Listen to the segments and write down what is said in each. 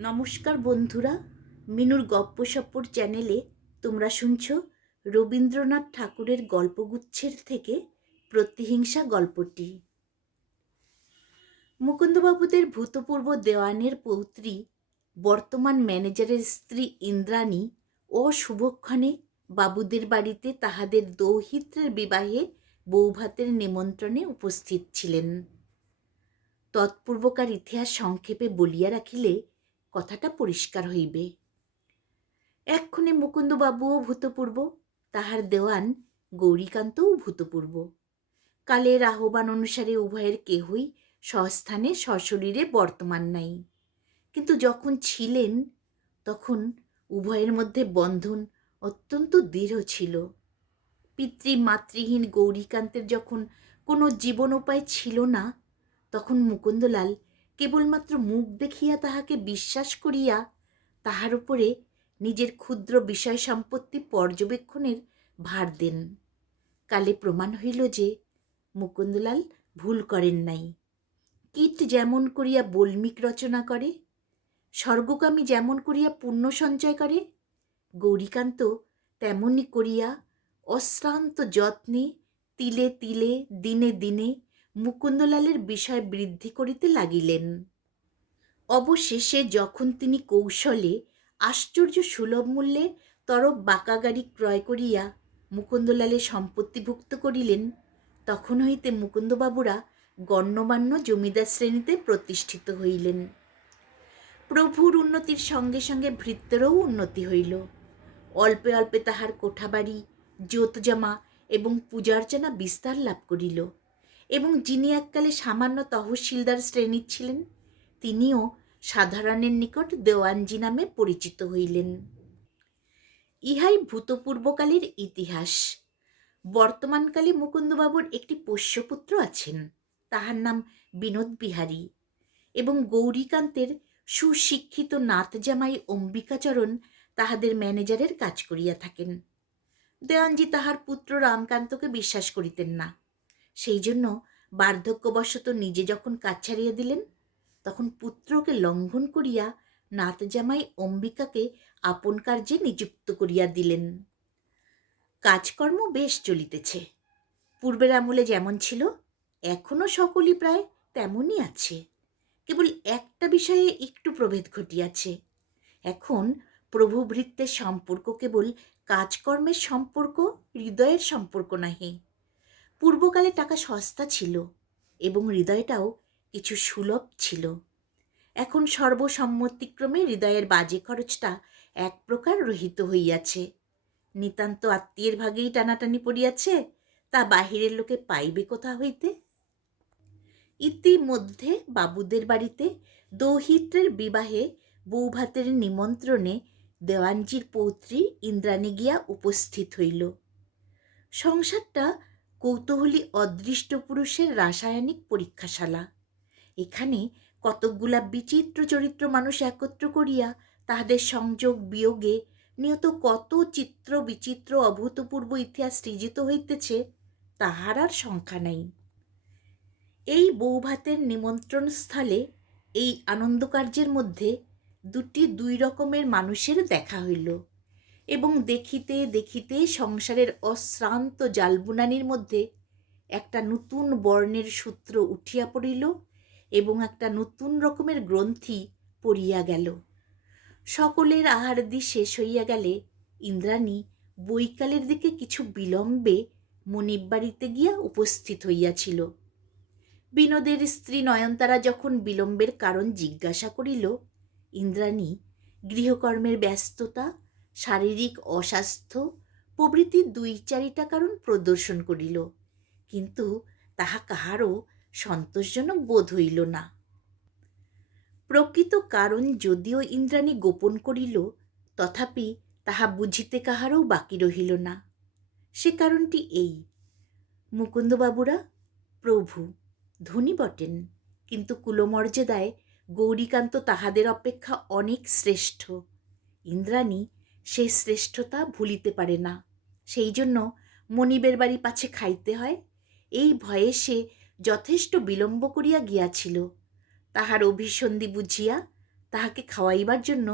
নমস্কার বন্ধুরা, মিনুর গপ্পসপ্পর চ্যানেলে তোমরা শুনছ রবীন্দ্রনাথ ঠাকুরের গল্পগুচ্ছের থেকে প্রতিহিংসা গল্পটি। মুকুন্দবাবুদের ভূতপূর্ব দেওয়ানের পৌত্রী, বর্তমান ম্যানেজারের স্ত্রী ইন্দ্রাণী ও শুভক্ষণে বাবুদের বাড়িতে তাহাদের দৌহিত্রের বিবাহে বৌভাতের নিমন্ত্রণে উপস্থিত ছিলেন। তৎপূর্বকার ইতিহাস সংক্ষেপে বলিয়া রাখিলে কথাটা পরিষ্কার হইবে। এক্ষণে মুকুন্দবাবুও ভূতপূর্ব, তাহার দেওয়ান গৌরীকান্তও ভূতপূর্ব। কালের আহ্বান অনুসারে উভয়ের কেহই স্বস্থানে সশরীরে বর্তমান নাই, কিন্তু যখন ছিলেন তখন উভয়ের মধ্যে বন্ধন অত্যন্ত দৃঢ় ছিল। পিতৃমাতৃহীন গৌরীকান্তের যখন কোনো জীবনোপায় ছিল না, তখন মুকুন্দলাল কেবলমাত্র মুখ দেখিয়া তাহাকে বিশ্বাস করিয়া তাহার উপরে নিজের ক্ষুদ্র বিষয় সম্পত্তি পর্যবেক্ষণের ভার দেন। কালে প্রমাণ হইল যে মুকুন্দলাল ভুল করেন নাই। কীট যেমন করিয়া বল্মিক রচনা করে, স্বর্গকামী যেমন করিয়া পুণ্য সঞ্চয় করে, গৌরীকান্ত তেমনি করিয়া অশ্রান্ত যত্নে তিলে তিলে দিনে দিনে মুকুন্দলালের বিষয় বৃদ্ধি করিতে লাগিলেন। অবশেষে যখন তিনি কৌশলে আশ্চর্য সুলভ মূল্যে তরফ বাঁকা গাড়ি ক্রয় করিয়া মুকুন্দলালের সম্পত্তিভুক্ত করিলেন, তখন হইতে মুকুন্দবাবুরা গণ্যমান্য জমিদার শ্রেণীতে প্রতিষ্ঠিত হইলেন। প্রভুর উন্নতির সঙ্গে সঙ্গে ভৃত্যেরও উন্নতি হইল। অল্পে অল্পে তাহার কোঠাবাড়ি, জোতজমা এবং পূজার্চনা বিস্তার লাভ করিল, এবং যিনি এককালে সামান্য তহসিলদার শ্রেণীর ছিলেন, তিনিও সাধারণের নিকট দেওয়ানজি নামে পরিচিত হইলেন। ইহাই ভূতপূর্বকালের ইতিহাস। বর্তমানকালে মুকুন্দবাবুর একটি পোষ্যপুত্র আছেন, তাহার নাম বিনোদ বিহারী, এবং গৌরীকান্তের সুশিক্ষিত নাতজামাই অম্বিকাচরণ তাহাদের ম্যানেজারের কাজ করিয়া থাকেন। দেওয়ানজি তাহার পুত্র রামকান্তকে বিশ্বাস করিতেন না, সেই জন্য বার্ধক্যবশত নিজে যখন কাজ ছাড়িয়া দিলেন, তখন পুত্রকে লঙ্ঘন করিয়া নাতজামাই অম্বিকাকে আপন কার্যে নিযুক্ত করিয়া দিলেন। কাজকর্ম বেশ চলিতেছে। পূর্বের আমলে যেমন ছিল এখনও সকলই প্রায় তেমনই আছে, কেবল একটা বিষয়ে একটু প্রভেদ ঘটিয়াছে। এখন প্রভুভৃত্যের সম্পর্ক কেবল কাজকর্মের সম্পর্ক, হৃদয়ের সম্পর্ক নাহি। পূর্বকালে টাকা সস্তা ছিল এবং হৃদয়টাও কিছু সুলভ ছিল। এখন সর্বসম্মতিক্রমে হৃদয়ের বাজে খরচটা এক প্রকার রহিত হইয়াছে। নিতান্ত আত্মীয়ের ভাগেই টানাটানি পড়িয়াছে, তা বাহিরের লোকে পাইবে কোথা হইতে? ইতিমধ্যে বাবুদের বাড়িতে দৌহিত্রের বিবাহে বৌভাতের নিমন্ত্রণে দেওয়ানজির পৌত্রী ইন্দ্রাণী গিয়া উপস্থিত হইল। সংসারটা কৌতূহলী অদৃষ্ট পুরুষের রাসায়নিক পরীক্ষাশালা। এখানে কতকগুলা বিচিত্র চরিত্র মানুষ একত্র করিয়া তাহাদের সংযোগ বিয়োগে নিয়ত কত চিত্র বিচিত্র অভূতপূর্ব ইতিহাস সৃজিত হইতেছে, তাহার আর সংখ্যা নাই। এই বৌভাতের নিমন্ত্রণ স্থলে এই আনন্দকার্যের মধ্যে দুই রকমের মানুষের দেখা হইল, এবং দেখিতে দেখিতে সংসারের অশ্রান্ত জালবুনানির মধ্যে একটা নতুন বর্ণের সূত্র উঠিয়া পড়িল এবং একটা নতুন রকমের গ্রন্থি পড়িয়া গেল। সকলের আহারাদি শেষ হইয়া গেলে ইন্দ্রাণী বৈকালের দিকে কিছু বিলম্বে মনিব বাড়িতে গিয়া উপস্থিত হইয়াছিল। বিনোদের স্ত্রী নয়নতারা যখন বিলম্বের কারণ জিজ্ঞাসা করিল, ইন্দ্রাণী গৃহকর্মের ব্যস্ততা, শারীরিক অস্বাস্থ্য প্রভৃতি 2-4টা কারণ প্রদর্শন করিল, কিন্তু তাহা কাহারও সন্তোষজনক বোধ হইল না। প্রকৃত কারণ যদিও ইন্দ্রাণী গোপন করিল, তথাপি তাহা বুঝিতে কাহারও বাকি রহিল না। সে কারণটি এই: মুকুন্দবাবুরা প্রভু, ধনী বটেন, কিন্তু কুলমর্যাদায় গৌরীকান্ত তাহাদের অপেক্ষা অনেক শ্রেষ্ঠ। ইন্দ্রাণী সে শ্রেষ্ঠতা ভুলিতে পারে না, সেই জন্য মনিবের বাড়ি পাছে খাইতে হয়, এই ভয়ে সে যথেষ্ট বিলম্ব করিয়া গিয়াছিল। তাহার অভিসন্ধি বুঝিয়া তাহাকে খাওয়াইবার জন্য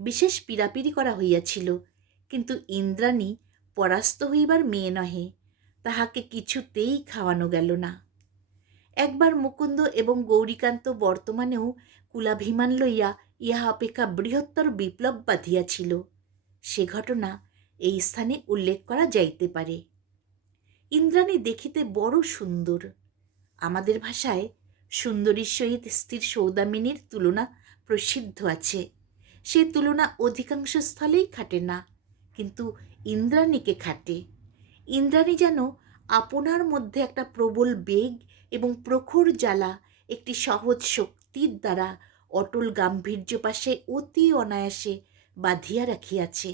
বিশেষ পীড়াপিড়ি করা হইয়াছিল, কিন্তু ইন্দ্রাণী পরাস্ত হইবার মেয়ে নহে, তাহাকে কিছুতেই খাওয়ানো গেল না। একবার মুকুন্দ এবং গৌরীকান্ত বর্তমানেও কুলাভিমান লইয়া ইহা অপেক্ষা বৃহত্তর বিপ্লব বাঁধিয়াছিল, সে ঘটনা এই স্থানে উল্লেখ করা যাইতে পারে। ইন্দ্রাণী দেখিতে বড় সুন্দর। আমাদের ভাষায় সুন্দরীর সহিত স্থির সৌদামিনীর তুলনা প্রসিদ্ধ আছে। সে তুলনা অধিকাংশ স্থলেই খাটে না, কিন্তু ইন্দ্রাণীকে খাটে। ইন্দ্রাণী যেন আপনার মধ্যে একটা প্রবল বেগ এবং প্রখর জ্বালা একটি সহজ শক্তির দ্বারা অটল গাম্ভীর্য পাশে অতি অনায়াসে বাঁধিয়া রাখিয়াছে।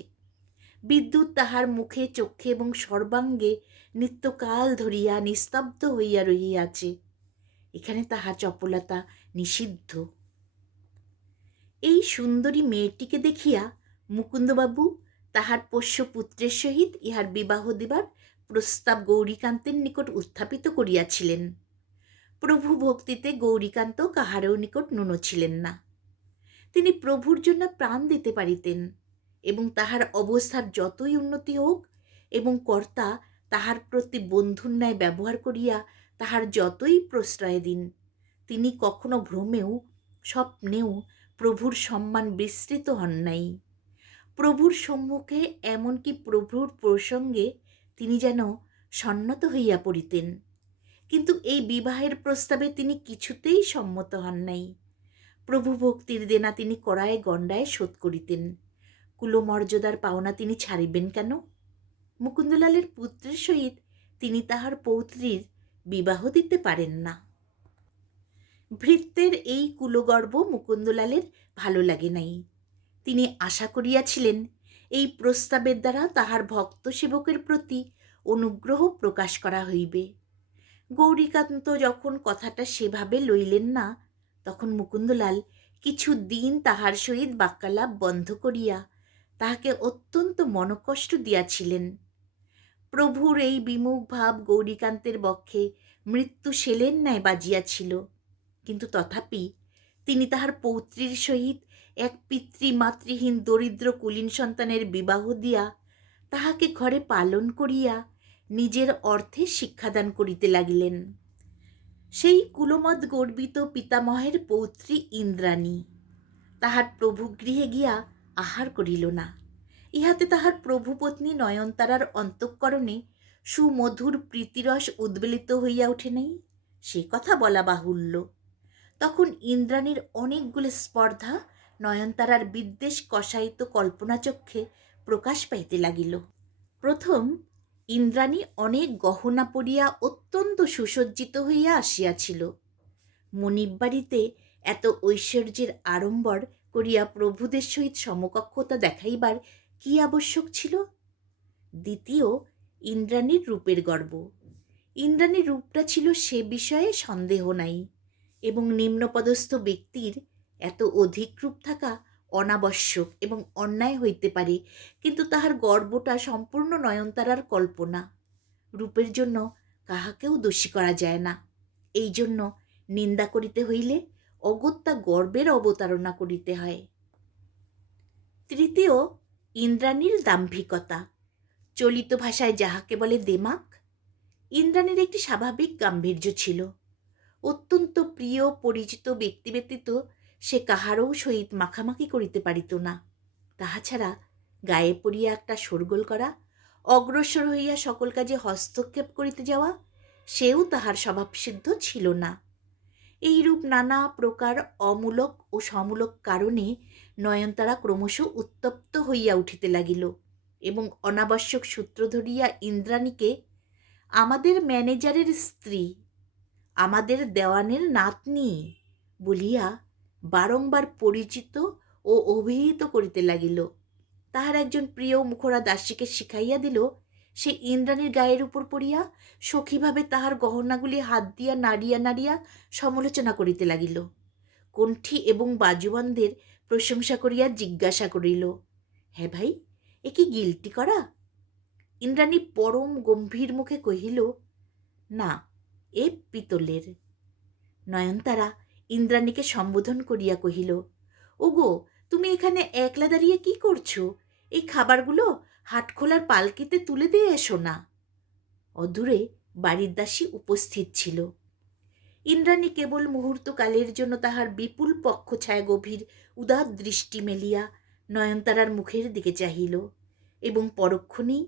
বিদ্যুৎ তাহার মুখে, চক্ষে এবং সর্বাঙ্গে নিত্যকাল ধরিয়া নিস্তব্ধ হইয়া রহিয়াছে। এখানে তাহার চপলতা নিষিদ্ধ। এই সুন্দরী মেয়েটিকে দেখিয়া মুকুন্দবাবু তাহার পোষ্য পুত্রের সহিত ইহার বিবাহ দিবার প্রস্তাব গৌরীকান্তের নিকট উত্থাপিত করিয়াছিলেন। প্রভু ভক্তিতে গৌরীকান্ত কাহারও নিকট ন্যূন ছিলেন না। তিনি প্রভুর জন্য প্রাণ দিতে পারিতেন, এবং তাহার অবস্থার যতই উন্নতি হোক এবং কর্তা তাহার প্রতি বন্ধুর ন্যায় ব্যবহার করিয়া তাহার যতই প্রশ্রয় দিন, তিনি কখনো ভ্রমেও স্বপ্নেও প্রভুর সম্মান বিস্মৃত হন নাই। প্রভুর সম্মুখে, এমনকি প্রভুর প্রসঙ্গে তিনি যেন সন্নত হইয়া পড়িতেন। কিন্তু এই বিবাহের প্রস্তাবে তিনি কিছুতেই সম্মত হন নাই। প্রভু ভক্তির দেনা তিনি কড়ায় গণ্ডায় শোধ করিতেন। কুলমর্যাদার পাওনা তিনি ছাড়িবেন কেন? মুকুন্দলালের পুত্রের সহিত তিনি তাহার পৌত্রীর বিবাহ দিতে পারেন না। ভৃত্যের এই কুলগর্ব মুকুন্দলালের ভালো লাগে নাই। তিনি আশা করিয়াছিলেন এই প্রস্তাবের দ্বারা তাহার ভক্ত সেবকের প্রতি অনুগ্রহ প্রকাশ করা হইবে। গৌরীকান্ত যখন কথাটা সেভাবে লইলেন না, তখন মুকুন্দলাল কিছু দিন তাহার সহিত বাক্যালাপ বন্ধ করিয়া তাহাকে অত্যন্ত মনকষ্ট দিয়াছিলেন। প্রভুর এই বিমুখ ভাব গৌরীকান্তের বক্ষে মৃত্যু শেলের ন্যায় বাজিয়াছিল, কিন্তু তথাপি তিনি তাহার পৌত্রীর সহিত এক পিতৃমাতৃহীন দরিদ্র কুলীন সন্তানের বিবাহ দিয়া তাহাকে ঘরে পালন করিয়া নিজের অর্থে শিক্ষাদান করিতে লাগিলেন। সেই কুলমদ গর্বিত পিতামহের পৌত্রী ইন্দ্রাণী তাহার প্রভুগৃহে গিয়া আহার করিল না। ইহাতে তাহার প্রভুপত্নী নয়নতারার অন্তঃকরণে সুমধুর প্রীতিরস উদ্বেলিত হইয়া ওঠে নাই, সে কথা বলা বাহুল্য। তখন ইন্দ্রাণীর অনেকগুলি স্পর্ধা নয়নতারার বিদ্বেষ কষায়িত কল্পনাচক্ষে প্রকাশ পাইতে লাগিল। প্রথম, ইন্দ্রাণী অনেক গহনা পরিয়া অত্যন্ত সুসজ্জিত হইয়া আসিয়াছিল। মনিব বাড়িতে এত ঐশ্বর্যের আড়ম্বর করিয়া প্রভুদের সহিত সমকক্ষতা দেখাইবার কি আবশ্যক ছিল? দ্বিতীয়, ইন্দ্রাণীর রূপের গর্ব। ইন্দ্রাণীর রূপটা ছিল সে বিষয়ে সন্দেহ নাই, এবং নিম্নপদস্থ ব্যক্তির এত অধিক রূপ থাকা অনাবশ্যক এবং অন্যায় হইতে পারে, কিন্তু তাহার গর্বটা সম্পূর্ণ নয়নতারার কল্পনা। রূপের জন্য কাহাকেও দোষী করা যায় না। এই জন্য নিন্দা করিতে হইলে অগত্যা গর্বের অবতারণা করিতে হয়। তৃতীয়, ইন্দ্রাণীর দাম্ভিকতা, চলিত ভাষায় যাহাকে বলে দেমাক। ইন্দ্রাণীর একটি স্বাভাবিক গাম্ভীর্য ছিল। অত্যন্ত প্রিয় পরিচিত ব্যক্তি ব্যতীত সে কাহারও সহিত মাখামাখি করিতে পারিত না। তাহা ছাড়া গায়ে পড়িয়া একটা শোরগোল করা, অগ্রসর হইয়া সকল কাজে হস্তক্ষেপ করিতে যাওয়া, সেও তাহার স্বভাবসিদ্ধ ছিল না। এইরূপ নানা প্রকার অমূলক ও সমূলক কারণে নয়নতারা ক্রমশ উত্তপ্ত হইয়া উঠিতে লাগিল, এবং অনাবশ্যক সূত্র ধরিয়া ইন্দ্রাণীকে আমাদের ম্যানেজারের স্ত্রী, আমাদের দেওয়ানের নাতনি বলিয়া বারংবার পরিচিত ও অভিহিত করিতে লাগিল। তাহার একজন প্রিয় মুখরা দাসীকে শিখাইয়া দিল, সে ইন্দ্রাণীর গায়ের উপর পড়িয়া সখীভাবে তাহার গহনাগুলি হাত দিয়া নাড়িয়া নাড়িয়া সমালোচনা করিতে লাগিল। কণ্ঠী এবং বাজুবন্ধের প্রশংসা করিয়া জিজ্ঞাসা করিল, হ্যাঁ ভাই, এ কি গিল্টি করা? ইন্দ্রাণী পরম গম্ভীর মুখে কহিল, না, এ পিতলের। নয়নতারা ইন্দ্রাণীকে সম্বোধন করিয়া কহিল, ওগো, তুমি এখানে একলা দাঁড়িয়ে কি করছো? এই খাবারগুলো হাটখোলার পালকিতে তুলে দিয়ে এসো না। অদূরে বাড়ির দাসী উপস্থিত ছিল। ইন্দ্রাণী কেবল মুহূর্তকালের জন্য তাহার বিপুল পক্ষছায়া গভীর উদার দৃষ্টি মেলিয়া নয়নতারার মুখের দিকে চাহিল এবং পরক্ষণেই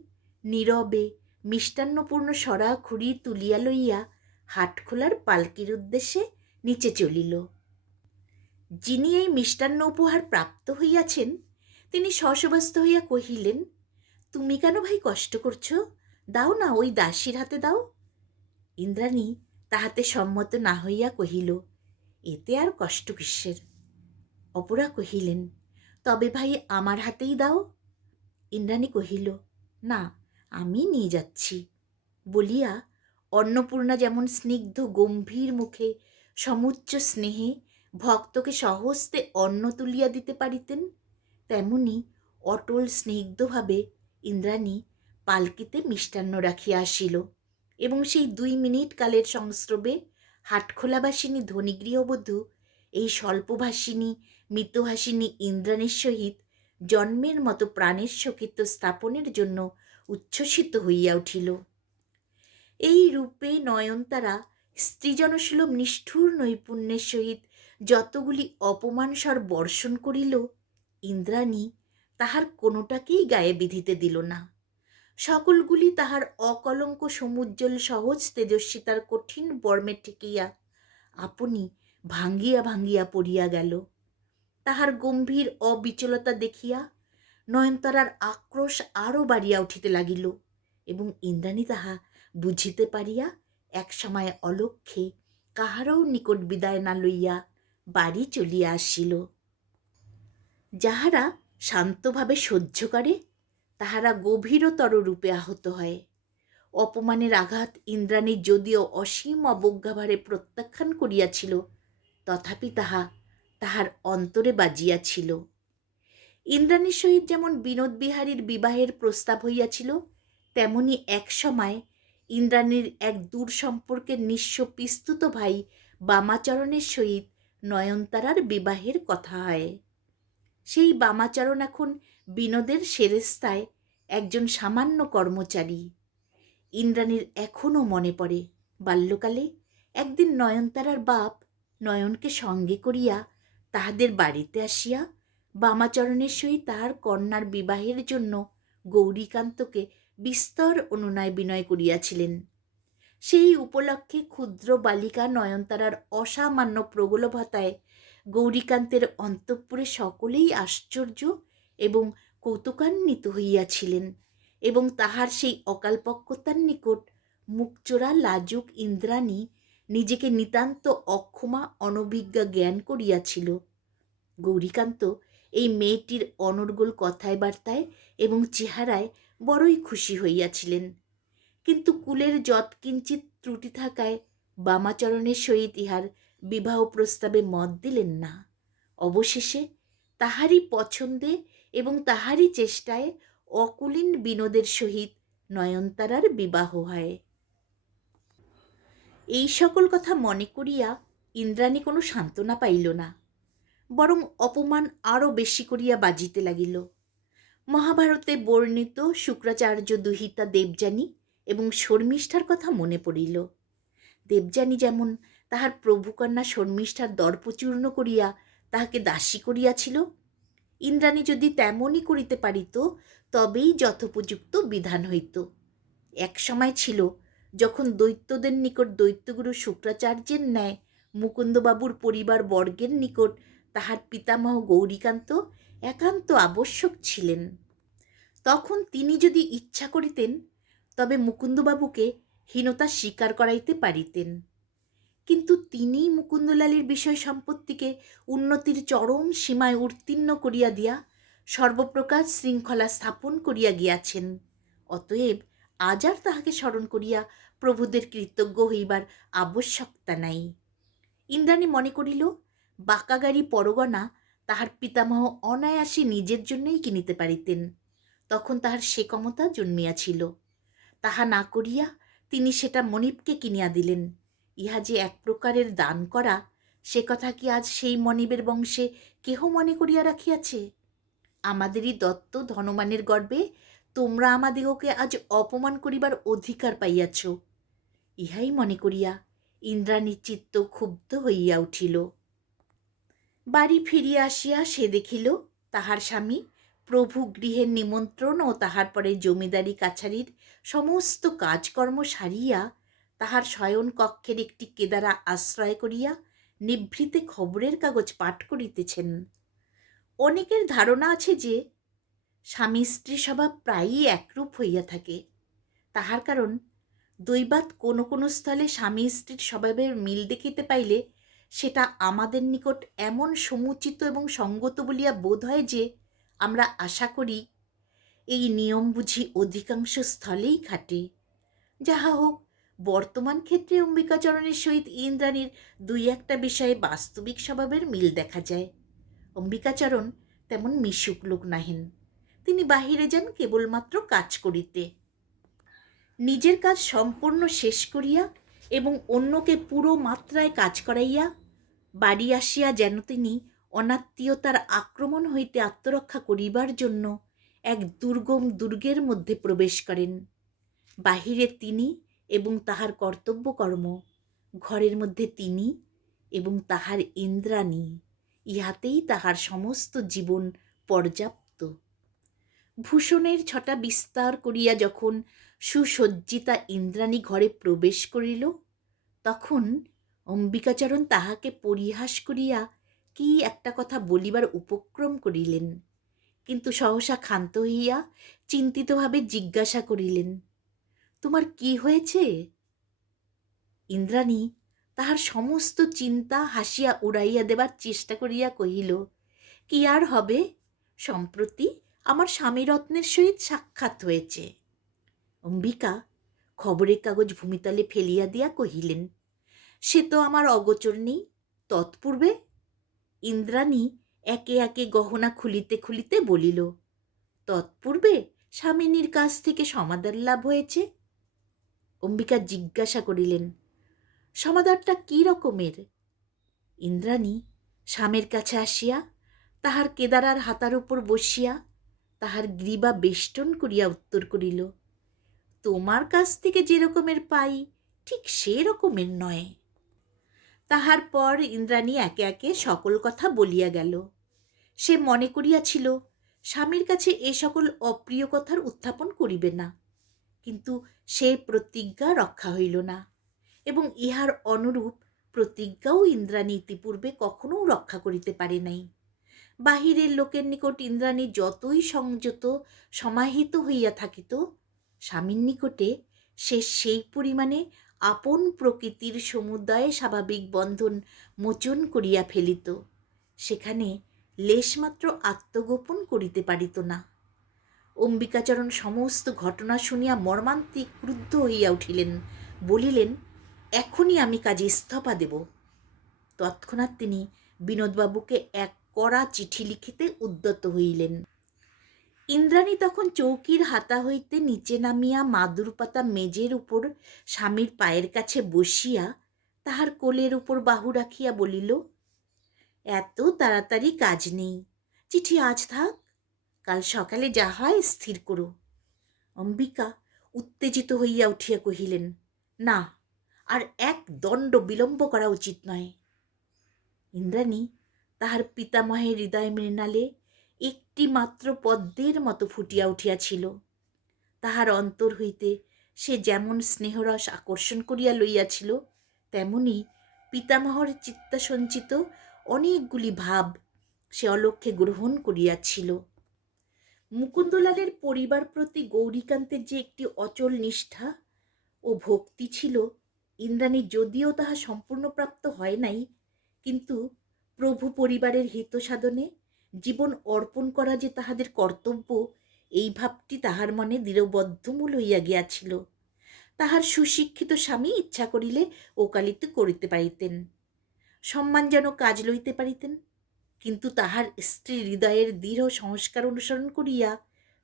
নীরবে মিষ্টান্নপূর্ণ সরা খুঁড়ি তুলিয়া লইয়া হাটখোলার পালকির উদ্দেশ্যে নিচে চলিল। যিনি এই মিষ্টান্ন উপহার প্রাপ্ত হইয়াছেন তিনি সশব্যস্ত হইয়া কহিলেন, তুমি কেন ভাই কষ্ট করছো? দাও না, ওই দাসীর হাতে দাও। ইন্দ্রাণী তাহাতে সম্মত না হইয়া কহিল, এতে আর কষ্ট কিসের? অপরা কহিলেন, তবে ভাই আমার হাতেই দাও। ইন্দ্রাণী কহিল, না, আমি নিয়ে যাচ্ছি বলিয়া অন্নপূর্ণা যেমন স্নিগ্ধ গম্ভীর মুখে সমুচ্চ স্নেহে ভক্তকে সহস্তে অন্ন তুলিয়া দিতে পারিতেন, তেমনি অটল স্নিগ্ধভাবে ইন্দ্রাণী পালকিতে মিষ্টান্ন রাখিয়া আসিল এবং সেই 2 মিনিট কালের সংস্রবে হাটখোলাবাসিনী ধনী গৃহবধূ এই স্বল্পভাষিনী মিতহাসিনী ইন্দ্রাণীর সহিত জন্মের মতো প্রাণের সখিত্ব স্থাপনের জন্য উচ্ছ্বসিত হইয়া উঠিল। এই রূপে নয়নতারা স্ত্রীজনসুলভ নিষ্ঠুর নৈপুণ্যের সহিত যতগুলি অপমানস্বর বর্ষণ করিল, ইন্দ্রাণী তাহার কোনোটাকেই গায়ে বিধিতে দিল না। সকলগুলি তাহার অকলঙ্ক সমুজ্জ্বল সহজ তেজস্বিতার কঠিন বর্মে ঠেকিয়া আপনি ভাঙ্গিয়া ভাঙ্গিয়া পড়িয়া গেল। তাহার গম্ভীর অবিচলতা দেখিয়া নয়নতারার আক্রোশ আরও বাড়িয়া উঠিতে লাগিল এবং ইন্দ্রাণী তাহা বুঝিতে পারিয়া এক সময় অলক্ষ্যে কাহারও নিকট বিদায় না লইয়া বাড়ি চলিয়া আসিল। যাহারা শান্তভাবে সহ্য করে তাহারা গভীরতর রূপে আহত হয়। অপমানের আঘাত ইন্দ্রাণী যদিও অসীম অবজ্ঞাভারে প্রত্যাখ্যান করিয়াছিল, তথাপি তাহার অন্তরে বাজিয়াছিল। ইন্দ্রাণীর সহিত যেমন বিনোদবিহারীর বিবাহের প্রস্তাব হইয়াছিল, তেমনি এক সময় ইন্দ্রাণীর এক দূর সম্পর্কের নিঃস্ব পিস্তুত ভাই বামাচরণের সহিত নয়নতারার বিবাহের কথা হয়। সেই বামাচরণ এখন বিনোদের সেরেস্তায় একজন সামান্য কর্মচারী। ইন্দ্রাণীর এখনও মনে পড়ে বাল্যকালে একদিন নয়নতারার বাপ নয়নকে সঙ্গে করিয়া তাহাদের বাড়িতে আসিয়া বামাচরণের সহিত তাহার কন্যার বিবাহের জন্য গৌরীকান্তকে বিস্তর অনুনয় বিনয় করিয়াছিলেন। সেই উপলক্ষে ক্ষুদ্র বালিকা নয়নতারার অসামান্য প্রগল্ভতায় গৌরীকান্তের অন্তঃপুরে সকলেই আশ্চর্য এবং কৌতুকান্বিত হইয়াছিলেন এবং তাহার সেই অকালপক্বতার নিকট মুখচোরা লাজুক ইন্দ্রাণী নিজেকে নিতান্ত অক্ষমা অনভিজ্ঞা জ্ঞান করিয়াছিল। গৌরীকান্ত এই মেয়েটির অনর্গল কথায় বার্তায় এবং চেহারায় বড়ই খুশি হইয়াছিলেন, কিন্তু কুলের যৎকিঞ্চিৎ ত্রুটি থাকায় বামাচরণের সহিত ইহার বিবাহ প্রস্তাবে মত দিলেন না। অবশেষে তাহারই পছন্দে এবং তাহারই চেষ্টায় অকুলীন বিনোদের সহিত নয়নতারার বিবাহ হয়। এই সকল কথা মনে করিয়া ইন্দ্রাণী কোনো সান্ত্বনা পাইল না, বরং অপমান আরও বেশি করিয়া বাজিতে লাগিল। মহাভারতে বর্ণিত শুক্রাচার্য দুহিতা দেবযানী এবং শর্মিষ্ঠার কথা মনে পড়িল। দেবযানী যেমন তাহার প্রভুকন্যা শর্মিষ্ঠার দর্পচূর্ণ করিয়া তাহাকে দাসী করিয়াছিল, ইন্দ্রাণী যদি তেমনই করিতে পারিত তবেই যথোপযুক্ত বিধান হইত। এক সময় ছিল যখন দৈত্যদের নিকট দৈত্যগুরু শুক্রাচার্যের ন্যায় মুকুন্দবাবুর পরিবার বর্গের নিকট তাহার পিতামহ গৌরীকান্ত একান্ত আবশ্যক ছিলেন। তখন তিনি যদি ইচ্ছা করিতেন তবে মুকুন্দবাবুকে হীনতা স্বীকার করাইতে পারিতেন, কিন্তু তিনি মুকুন্দলালের বিষয় সম্পত্তিকে উন্নতির চরম সীমায় উত্তীর্ণ করিয়া দিয়া সর্বপ্রকার শৃঙ্খলা স্থাপন করিয়া গিয়াছেন। অতএব আজ আর তাহাকে স্মরণ করিয়া প্রভুদের কৃতজ্ঞ হইবার আবশ্যকতা নাই। ইন্দ্রাণী মনে করিল বাঁকাগাড়ি পরগনা তাহার পিতামহ অনায়াসে নিজের জন্যই কিনিতে পারিতেন, তখন তাহার সে ক্ষমতা জন্মিয়াছিল। তাহা না করিয়া তিনি সেটা মনিবকে কিনিয়া দিলেন। ইহা যে এক প্রকারের দান করা, সে কথা কি আজ সেই মনিবের বংশে কেহ মনে করিয়া রাখিয়াছে? আমাদেরই দত্ত ধনমানের গর্বে তোমরা আমাদিগকে আজ অপমান করিবার অধিকার পাইয়াছ। ইহাই মনে করিয়া ইন্দ্রাণীর চিত্ত ক্ষুব্ধ হইয়া উঠিল। বাড়ি ফিরিয়া আসিয়া সে দেখিল তাহার স্বামী প্রভু গৃহের নিমন্ত্রণ ও তাহার পরে জমিদারি কাছারির সমস্ত কাজকর্ম সারিয়া তাহার শয়ন কক্ষের একটি কেদারা আশ্রয় করিয়া নিভৃতে খবরের কাগজ পাঠ করিতেছেন। অনেকের ধারণা আছে যে স্বামী স্ত্রী স্বভাব প্রায়ই একরূপ হইয়া থাকে। তাহার কারণ দৈবাৎ কোনো কোনো স্থলে স্বামী স্ত্রীর স্বভাবের মিল দেখিতে পাইলে সেটা আমাদের নিকট এমন সমুচিত এবং সঙ্গত বলিয়া বোধ হয় যে আমরা আশা করি এই নিয়ম বুঝি অধিকাংশ স্থলেই খাটে। যাহা হোক, বর্তমান ক্ষেত্রে অম্বিকাচরণের সহিত ইন্দ্রাণীর দুই একটা বিষয়ে বাস্তবিক স্বভাবের মিল দেখা যায়। অম্বিকাচরণ তেমন মিশুক লোক নাহেন। তিনি বাহিরে যান কেবলমাত্র কাজ করিতে। নিজের কাজ সম্পূর্ণ শেষ করিয়া এবং অন্যকে পুরো মাত্রায় কাজ করাইয়া বাড়ি আসিয়া যেন তিনি অনাত্মীয়তার আক্রমণ হইতে আত্মরক্ষা করিবার জন্য এক দুর্গম দুর্গের মধ্যে প্রবেশ করেন। বাহিরে তিনি এবং তাহার কর্তব্য কর্ম, ঘরের মধ্যে তিনি এবং তাহার ইন্দ্রাণী, ইহাতেই তাহার সমস্ত জীবন পর্যাপ্ত। ভূষণের ছটা বিস্তার করিয়া যখন সুসজ্জিতা ইন্দ্রাণী ঘরে প্রবেশ করিল, তখন অম্বিকাচরণ তাহাকে পরিহাস করিয়া কি একটা কথা বলিবার উপক্রম করিলেন, কিন্তু সহসা ক্ষান্ত হইয়া চিন্তিতভাবে জিজ্ঞাসা করিলেন, তোমার কি হয়েছে? ইন্দ্রাণী তাহার সমস্ত চিন্তা হাসিয়া উড়াইয়া দেবার চেষ্টা করিয়া কহিল, কি আর হবে, সম্প্রতি আমার স্বামীরত্নের সহিত সাক্ষাৎ হয়েছে। অম্বিকা খবরের কাগজ ভূমিতলে ফেলিয়া দিয়া কহিলেন, সে তো আমার অগোচর নেই। তৎপূর্বে? ইন্দ্রাণী একে একে গহনা খুলিতে খুলিতে বলিল, তৎপূর্বে স্বামিনীর কাছ থেকে সমাদর লাভ হয়েছে। অম্বিকা জিজ্ঞাসা করিলেন, সমাদরটা কি রকমের? ইন্দ্রাণী স্বামীর কাছে আসিয়া তাহার কেদারার হাতার উপর বসিয়া তাহার গ্রীবা বেষ্টন করিয়া উত্তর করিল, তোমার কাছ থেকে যে রকমের পাই ঠিক সে রকমের নয়। তাহার পর ইন্দ্রাণী একে একে সকল কথা বলিয়া গেল। সে মনে করিয়াছিল স্বামীর কাছে এ সকল অপ্রিয় কথার উত্থাপন করিবে না, কিন্তু সে প্রতিজ্ঞা রক্ষা হইল না, এবং ইহার অনুরূপ প্রতিজ্ঞাও ইন্দ্রাণী ইতিপূর্বে কখনও রক্ষা করিতে পারে নাই। বাহিরের লোকের নিকট ইন্দ্রাণী যতই সংযত সমাহিত হইয়া থাকিত, স্বামীর নিকটে সে সেই পরিমাণে আপন প্রকৃতির সমুদয় স্বাভাবিক বন্ধন মোচন করিয়া ফেলিত, সেখানে লেশমাত্র আত্মগোপন করিতে পারিত না। অম্বিকাচরণ সমস্ত ঘটনা শুনিয়া মর্মান্তিক ক্রুদ্ধ হইয়া উঠিলেন, বলিলেন, এখনই আমি কাজে ইস্তফা দেব। তৎক্ষণাৎ তিনি বিনোদবাবুকে এক কড়া চিঠি লিখিতে উদ্যত হইলেন। ইন্দ্রাণী তখন চৌকির হাতা হইতে নিচে নামিয়া মাদুর পাতা মেজের উপর স্বামীর পায়ের কাছে বসিয়া তাহার কোলের উপর বাহু রাখিয়া বলিল, এত তাড়াতাড়ি কাজ নেই, চিঠি আজ থাক, কাল সকালে যা হয় স্থির করো। অম্বিকা উত্তেজিত হইয়া উঠিয়া কহিলেন, না, আর এক দণ্ড বিলম্ব করা উচিত নয়। ইন্দ্রাণী তাহার পিতামহের হৃদয় মৃণালে একটি মাত্র পদ্মের মতো ফুটিয়া উঠিয়াছিল। তাহার অন্তর হইতে সে যেমন স্নেহরস আকর্ষণ করিয়া লইয়াছিল, তেমনি পিতামহর চিত্তাসঞ্চিত অনেকগুলি ভাব সে অলক্ষ্যে গ্রহণ করিয়াছিল। মুকুন্দলালের পরিবার প্রতি গৌরীকান্তের যে একটি অচল নিষ্ঠা ও ভক্তি ছিল, ইন্দ্রাণী যদিও তাহা সম্পূর্ণ প্রাপ্ত হয় নাই, কিন্তু প্রভু পরিবারের হিত সাধনে জীবন অর্পণ করা যে তাহাদের কর্তব্য, এই ভাবটি তাহার মনে দৃঢ়বদ্ধমূল হইয়া গিয়াছিল। তাহার সুশিক্ষিত স্বামী ইচ্ছা করিলে ওকালিত করিতে পারিতেন, সম্মানজনক কাজ লইতে পারিতেন, কিন্তু তাহার স্ত্রী হৃদয়ের দৃঢ় সংস্কার অনুসরণ করিয়া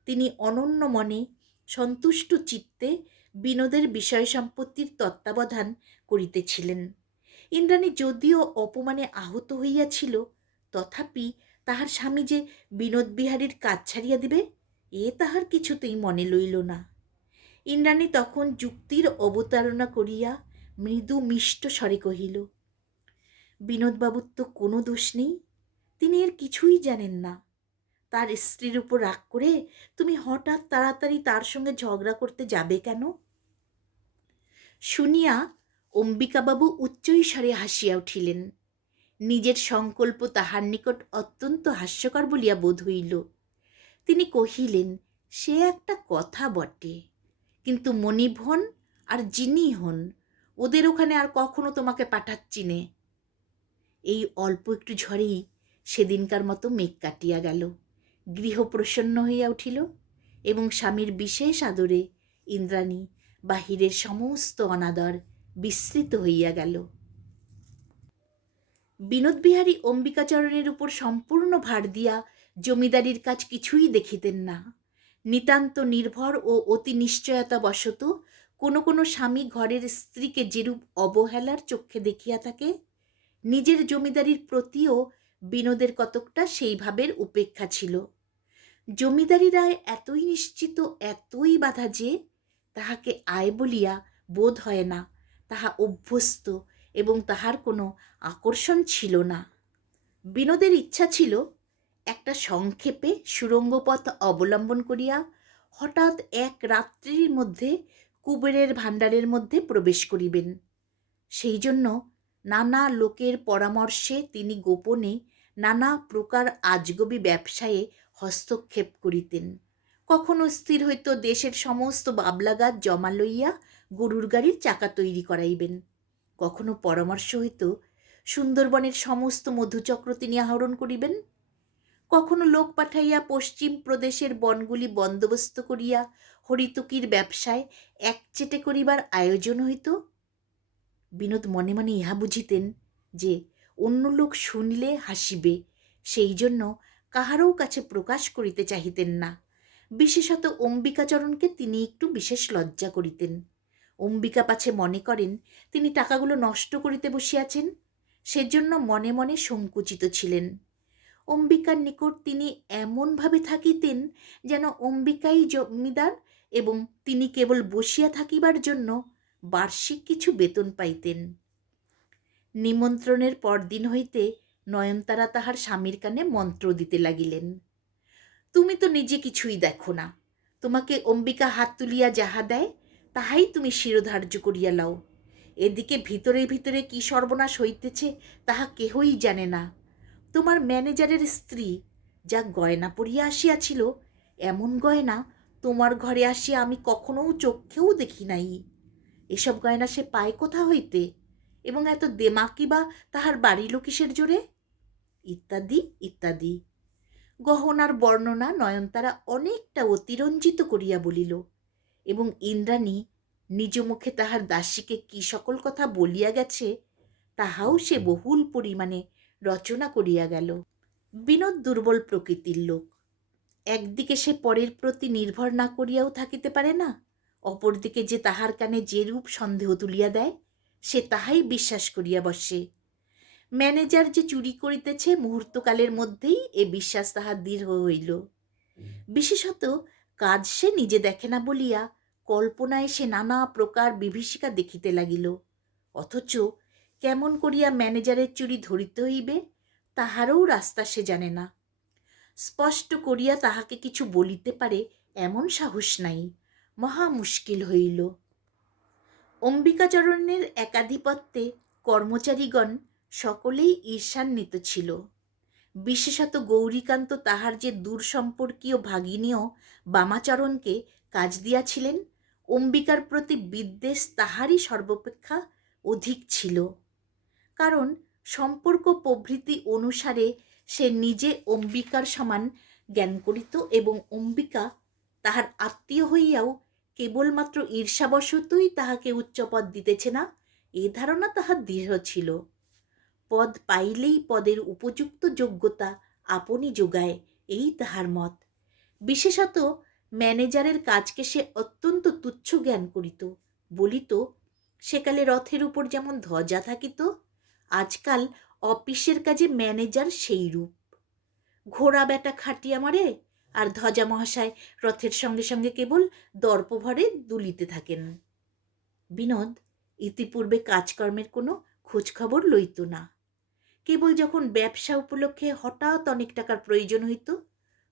তিনি অনন্য মনে সন্তুষ্ট চিত্তে বিনোদের বিষয় সম্পত্তির তত্ত্বাবধান করিতেছিলেন। ইন্দ্রাণী যদিও অপমানে আহত হইয়াছিল, তথাপি তাহার স্বামী যে বিনোদ বিহারীর কাজ ছাড়িয়া দিবে এ তাহার কিছুতেই মনে লইল না। ইন্দ্রাণী তখন যুক্তির অবতারণা করিয়া মৃদু মিষ্ট স্বরে কহিল, বিনোদবাবুর তো কোনো দোষ নেই, তিনি এর কিছুই জানেন না। তার স্ত্রীর উপর রাগ করে তুমি হঠাৎ তাড়াতাড়ি তার সঙ্গে ঝগড়া করতে যাবে কেন? শুনিয়া অম্বিকাবাবু উচ্চৈস্বরে হাসিয়া উঠিলেন। নিজের সংকল্প তাহার নিকট অত্যন্ত হাস্যকর বলিয়া বোধ হইল। তিনি কহিলেন, সে একটা কথা বটে, কিন্তু মনিব হন আর যিনি হন ওদের ওখানে আর কখনো তোমাকে পাঠাচ্ছি নে। এই অল্প একটু ঝড়েই সেদিনকার মতো মেঘ কাটিয়া গেল। গৃহ প্রসন্ন হইয়া উঠিল এবং স্বামীর বিশেষ আদরে ইন্দ্রাণী বাহিরের সমস্ত অনাদর বিস্মৃত হইয়া গেল। বিনোদবিহারী অম্বিকাচরণের উপর সম্পূর্ণ ভার দিয়া জমিদারির কাজ কিছুই দেখিতেন না। নিতান্ত নির্ভর ও অতি নিশ্চয়তা বশত কোনো কোনো স্বামী ঘরের স্ত্রীকে যেরূপ অবহেলার চক্ষে দেখিয়া থাকে, নিজের জমিদারির প্রতিও বিনোদের কতকটা সেই ভাবের উপেক্ষা ছিল। জমিদারির আয় এতই নিশ্চিত, এতই বাধা যে তাহাকে আয় বলিয়া বোধ হয় না, তাহা অভ্যস্ত এবং তাহার কোনো আকর্ষণ ছিল না। বিনোদের ইচ্ছা ছিল একটা সংক্ষেপে সুড়ঙ্গপথ অবলম্বন করিয়া হঠাৎ এক রাত্রির মধ্যে কুবেরের ভাণ্ডারের মধ্যে প্রবেশ করিবেন। সেই জন্য নানা লোকের পরামর্শে তিনি গোপনে নানা প্রকার আজগবি ব্যবসায়ে হস্তক্ষেপ করিতেন। কখনো স্থির হইত দেশের সমস্ত বাবলা গাছ জমা লইয়া গরুর গাড়ির চাকা তৈরি করাইবেন। কখনো পরামর্শ হইত সুন্দরবনের সমস্ত মধুচক্র তিনি আহরণ করিবেন। কখনো লোক পাঠাইয়া পশ্চিম প্রদেশের বনগুলি বন্দোবস্ত করিয়া হরিতকির ব্যবসায় একচেটে করিবার আয়োজন হইত। বিনোদ মনে মনে ইহা বুঝিতেন যে অন্য লোক শুনিলে হাসিবে, সেই জন্য কাহারও কাছে প্রকাশ করিতে চাহিতেন না। বিশেষত অম্বিকাচরণকে তিনি একটু বিশেষ লজ্জা করিতেন। অম্বিকা পাছে মনে করেন তিনি টাকাগুলো নষ্ট করিতে বসিয়াছেন, সেজন্য মনে মনে সংকুচিত ছিলেন। অম্বিকার নিকট তিনি এমনভাবে থাকিতেন যেন অম্বিকাই জমিদার এবং তিনি কেবল বসিয়া থাকিবার জন্য বার্ষিক কিছু বেতন পাইতেন। নিমন্ত্রণের পরদিন হইতে নয়নতারা তাহার স্বামীর কানে মন্ত্র দিতে লাগিলেন। তুমি তো নিজে কিছুই দেখো না, তোমাকে অম্বিকা হাত তুলিয়া যাহা দেয় তাহাই তুমি শিরোধার্য করিয়া লও। এদিকে ভিতরে ভিতরে কি সর্বনাশ হইতেছে তাহা কেহই জানে না। তোমার ম্যানেজারের স্ত্রী যা গয়না পরিয়া আসিয়াছিল, এমন গয়না তোমার ঘরে আসিয়া আমি কখনো চক্ষেও দেখি নাই। এসব গয়না সে পায় কোথা হইতে, এবং এত দেমাকি বা তাহার বাড়িল কিসের জোরে, ইত্যাদি ইত্যাদি। গহনার বর্ণনা নয়নতারা অনেকটা অতিরঞ্জিত করিয়া বলিল, এবং ইন্দ্রাণী নিজ মুখে তাহার দাসীকে কি সকল কথা বলিয়া গেছে তাহাও সে বহুল পরিমাণে রচনা করিয়া গেল। বিনোদ দুর্বল প্রকৃতির লোক। একদিকে সে পরের প্রতি নির্ভর না করিয়াও থাকিতে পারে না, অপরদিকে যে তাহার কানে যেরূপ সন্দেহ তুলিয়া দেয় সে তাহাই বিশ্বাস করিয়া বসে। ম্যানেজার যে চুরি করিতেছে মুহূর্তকালের মধ্যেই এ বিশ্বাস তাহার দৃঢ় হইল। বিশেষত কাজ সে নিজে দেখে না বলিয়া কল্পনায় সে নানা প্রকার বিভীষিকা দেখিতে লাগিল। অথচ কেমন করিয়া ম্যানেজারের চুরি ধরিতে হইবে তাহারও রাস্তা সে জানে না। স্পষ্ট করিয়া তাহাকে কিছু বলিতে পারে এমন সাহস নাই, মহা মুশকিল হইল। অম্বিকাচরণের একাধিপত্যে কর্মচারীগণ সকলেই ঈর্ষান্বিত ছিল। বিশেষত গৌরীকান্ত তাহার যে দূরসম্পর্কীয় ভাগিনীয় বামাচরণকে কাজ দিয়াছিলেন, অম্বিকার প্রতি বিদ্বেষ তাহারই সর্বাপেক্ষা অধিক ছিল। কারণ সম্পর্ক প্রভৃতি অনুসারে সে নিজে অম্বিকার সমান জ্ঞান করিত এবং অম্বিকা তাহার আত্মীয় হইয়াও কেবলমাত্র ঈর্ষাবশতই তাহাকে উচ্চপদ দিতেছে না, এ ধারণা তাহার দৃঢ় ছিল। পদ পাইলেই পদের উপযুক্ত যোগ্যতা আপনি যোগায়, এই তাহার মত। বিশেষত ম্যানেজারের কাজকে সে অত্যন্ত তুচ্ছ জ্ঞান করিত। বলিত, সেকালে রথের উপর যেমন ধ্বজা থাকিত, আজকাল অফিসের কাজে ম্যানেজার সেই রূপ। ঘোড়া বেটা খাটিয়া মারে, আর ধ্বজা মহাশয় রথের সঙ্গে সঙ্গে কেবল দর্পভরে দুলিতে থাকেন। বিনোদ ইতিপূর্বে কাজকর্মের কোনো খোঁজখবর লইত না। কেবল যখন ব্যবসা উপলক্ষে হঠাৎ অনেক টাকার প্রয়োজন হইত,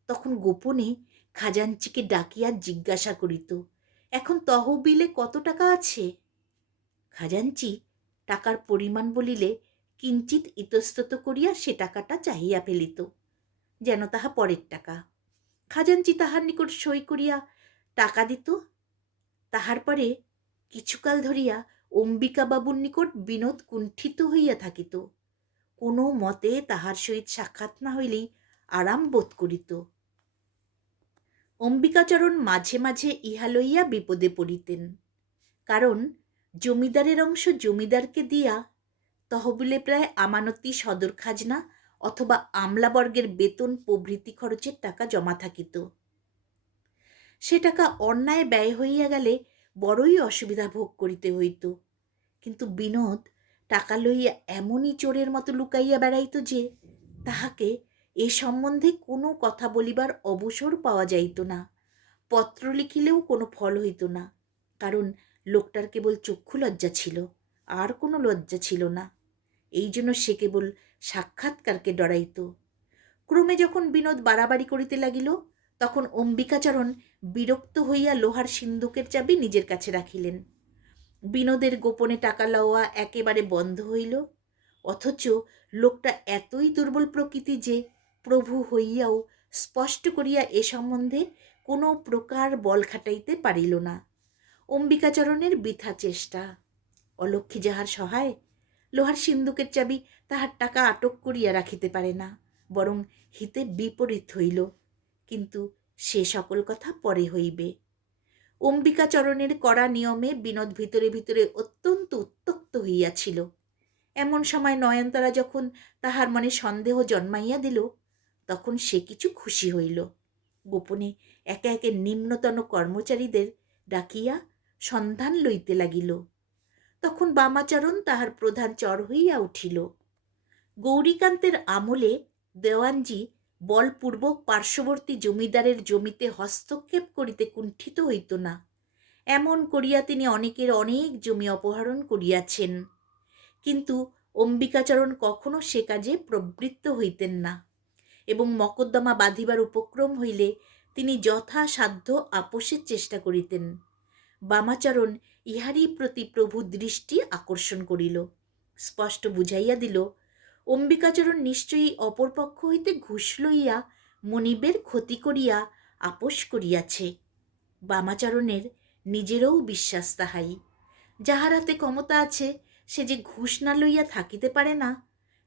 তখন গোপনে খাজাঞ্চিকে ডাকিয়া জিজ্ঞাসা করিত, এখন তহবিলে কত টাকা আছে? খাজাঞ্চি টাকার পরিমাণ বলিলে কিঞ্চিত ইতস্তত করিয়া সে টাকাটা চাহিয়া ফেলিত, যেন তাহা পরের টাকা। খাজাঞ্চি তাহার নিকট সই করিয়া টাকা দিত। তাহার পরে কিছুকাল ধরিয়া অম্বিকাবাবুর নিকট বিনোদ কুণ্ঠিত হইয়া থাকিত। কোনো মতে তাহার সহিত সাক্ষাৎ না হইলেই আরাম বোধ করিত। অম্বিকাচরণ মাঝে মাঝে ইহা লইয়া বিপদে পড়িতেন, কারণ জমিদারের অংশ জমিদারকে দিয়া তহবিলে প্রায় আমানতি, সদর খাজনা অথবা আমলাবর্গের বেতন প্রভৃতি খরচের টাকা জমা থাকিত। সে টাকা অন্যায় ব্যয় হইয়া গেলে বড়ই অসুবিধা ভোগ করিতে হইত। কিন্তু বিনোদ টাকা লইয়া এমনই চোরের মতো লুকাইয়া বেড়াইত যে তাহাকে এ সম্বন্ধে কোনো কথা বলিবার অবসর পাওয়া যাইত না। পত্র লিখিলেও কোনো ফল হইত না, কারণ লোকটার কেবল চক্ষু লজ্জা ছিল, আর কোনো লজ্জা ছিল না। এই জন্য সে কেবল সাক্ষাৎকারকে ডরাইত। ক্রমে যখন বিনোদ বাড়াবাড়ি করিতে লাগিল, তখন অম্বিকাচরণ বিরক্ত হইয়া লোহার সিন্দুকের চাবি নিজের কাছে রাখিলেন। বিনোদের গোপনে টাকা লওয়া একেবারে বন্ধ হইল। অথচ লোকটা এতই দুর্বল প্রকৃতি যে প্রভু হইয়াও স্পষ্ট করিয়া এ সম্বন্ধে কোনো প্রকার বল খাটাইতে পারিল না। অম্বিকাচরণের বৃথা চেষ্টা। অলক্ষ্মী যাহার সহায়, লোহার সিন্দুকের চাবি তাহার টাকা আটক করিয়া রাখিতে পারে না, বরং হিতে বিপরীত হইল। কিন্তু সে সকল কথা পরে হইবে। অম্বিকাচরণের কড়া নিয়মে বিনোদ ভিতরে ভিতরে অত্যন্ত উত্ত্যক্ত হইয়াছিল। এমন সময় নয়নতারা যখন তাহার মনে সন্দেহ জন্মাইয়া দিল, তখন সে কিছু খুশি হইল। গোপনে একে একে নিম্নতন কর্মচারীদের ডাকিয়া সন্ধান লইতে লাগিল। তখন বামাচরণ তাহার প্রধান চর হইয়া উঠিল। গৌরীকান্তের আমলে দেওয়ানজি বলপূর্বক পার্শ্ববর্তী জমিদারের জমিতে হস্তক্ষেপ করিতে কুণ্ঠিত হইত না। এমন করিয়া তিনি অনেকের অনেক জমি অপহরণ করিয়াছেন, কিন্তু অম্বিকাচরণ কখনো সে কাজে প্রবৃত্ত হইতেন না, এবং মকদ্দমা বাঁধিবার উপক্রম হইলে তিনি যথাসাধ্য আপোষের চেষ্টা করিতেন। বামাচরণ ইহারই প্রতি প্রভু দৃষ্টি আকর্ষণ করিল, স্পষ্ট বুঝাইয়া দিল অম্বিকাচরণ নিশ্চয়ই অপরপক্ষ হইতে ঘুষ লইয়া মনিবের ক্ষতি করিয়া আপোষ করিয়াছে। বামাচরণের নিজেরও বিশ্বাস তাহাই। যাহার হাতে ক্ষমতা আছে সে যে ঘুষ না লইয়া থাকিতে পারে না,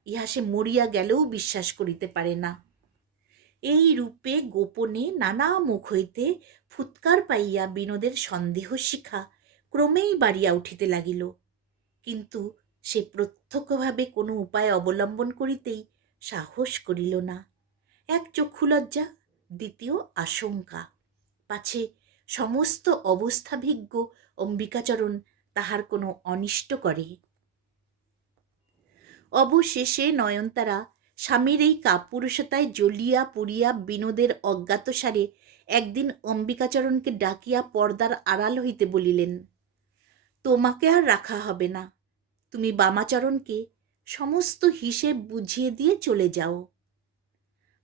ইহা সে মরিয়া গেলেও বিশ্বাস করিতে পারে না। এই রূপে গোপনে নানা মুখ হইতে ফুৎকার পাইয়া বিনোদের সন্দেহ শিখা ক্রমেই বাড়িয়া উঠিতে লাগিল। কিন্তু সে প্রত্যক্ষভাবে কোনো উপায় অবলম্বন করিতেই সাহস করিল না। এক চক্ষুলজ্জা, দ্বিতীয় আশঙ্কা, পাছে সমস্ত অবস্থাভিজ্ঞ অম্বিকাচরণ তাহার কোনো অনিষ্ট করে। অবশেষে নয়নতারা স্বামীর এই কাপুরুষতায় জ্বলিয়া পুড়িয়া বিনোদের অজ্ঞাতসারে একদিন অম্বিকাচরণকে ডাকিয়া পর্দার আড়াল হইতে বলিলেন, তোমাকে আর রাখা হবে না, তুমি বামাচরণকে সমস্ত হিসেব বুঝিয়ে দিয়ে চলে যাও।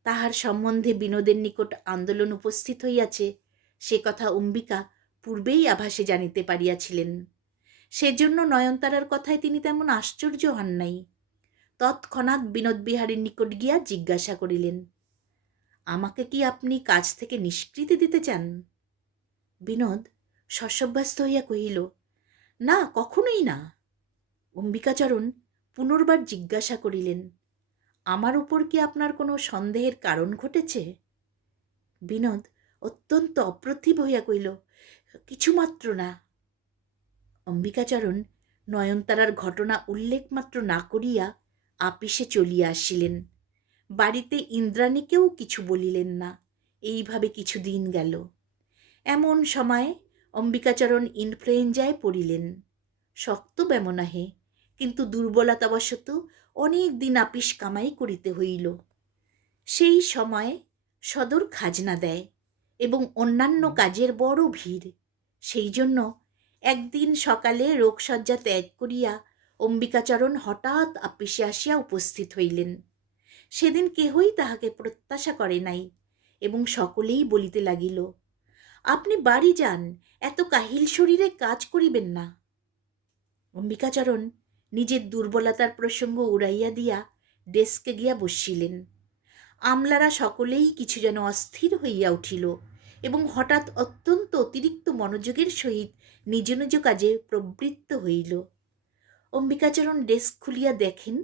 তাহার সম্বন্ধে বিনোদের নিকট আন্দোলন উপস্থিত হইয়াছে, সে কথা অম্বিকা পূর্বেই আভাসে জানিতে পারিয়াছিলেন। সেজন্য নয়নতারার কথায় তিনি তেমন আশ্চর্য হন নাই। তৎক্ষণাৎ বিনোদ বিহারীর নিকট গিয়া জিজ্ঞাসা করিলেন, আমাকে কি আপনি কাজ থেকে নিষ্কৃতি দিতে চান? বিনোদ শশব্যস্ত হইয়া কহিল, না, কখনোই না। অম্বিকাচরণ পুনর্বার জিজ্ঞাসা করিলেন, আমার উপর কি আপনার কোনো সন্দেহের কারণ ঘটেছে? বিনোদ অত্যন্ত অপ্রতিভ হইয়া কহিল, কিছুমাত্র না। অম্বিকাচরণ নয়নতারার ঘটনা উল্লেখ মাত্র না করিয়া আপিসে চলিয়া আসিলেন। বাড়িতে ইন্দ্রাণীকেও কিছু বলিলেন না। এইভাবে কিছু দিন গেল। এমন সময় অম্বিকাচরণ ইনফ্লুয়েঞ্জায় পড়িলেন। শক্ত ব্যামনাহে, কিন্তু দুর্বলতাবশত অনেক দিন আপিস কামাই করিতে হইল। সেই সময় সদর খাজনা দেয় এবং অন্যান্য কাজের বড় ভিড়। সেই জন্য একদিন সকালে রোগশয্যা ত্যাগ করিয়া অম্বিকাচরণ হঠাৎ আপিসে আসিয়া উপস্থিত হইলেন। সেদিন কেহই তাহাকে প্রত্যাশা করে নাই এবং সকলেই বলিতে লাগিল, আপনি বাড়ি যান, এত কাহিল শরীরে কাজ করিবেন না। অম্বিকাচরণ নিজের দুর্বলতার প্রসঙ্গ উড়াইয়া দিয়া ডেস্কে গিয়া বসিলেন। আমলারা সকলেই কিছু যেন অস্থির হইয়া উঠিল এবং হঠাৎ অত্যন্ত অতিরিক্ত মনোযোগের সহিত নিজ নিজ কাজে প্রবৃত্ত হইল। অম্বিকাচরণ ডেস্ক খুলিয়া দেখেন,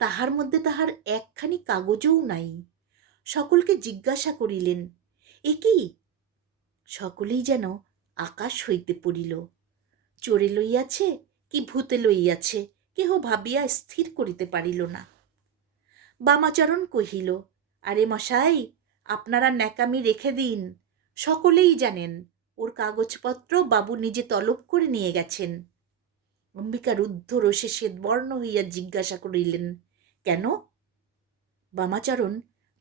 তাহার মধ্যে তাহার একখানি কাগজও নাই। সকলকে জিজ্ঞাসা করিলেন, এ কি? সকলেই যেন আকাশ হইতে পড়িল। চোরে লইয়াছে কি ভূতে লইয়াছে কেহ ভাবিয়া স্থির করিতে পারিল না। বামাচরণ কহিল, আরে মশাই, আপনারা ন্যাকামি রেখে দিন, সকলেই জানেন ওর কাগজপত্র বাবু নিজে তলব করে নিয়ে গেছেন। অম্বিকা রুদ্ধ রোষে শ্বেতবর্ণ হইয়া জিজ্ঞাসা করিলেন, কেন? বামাচরণ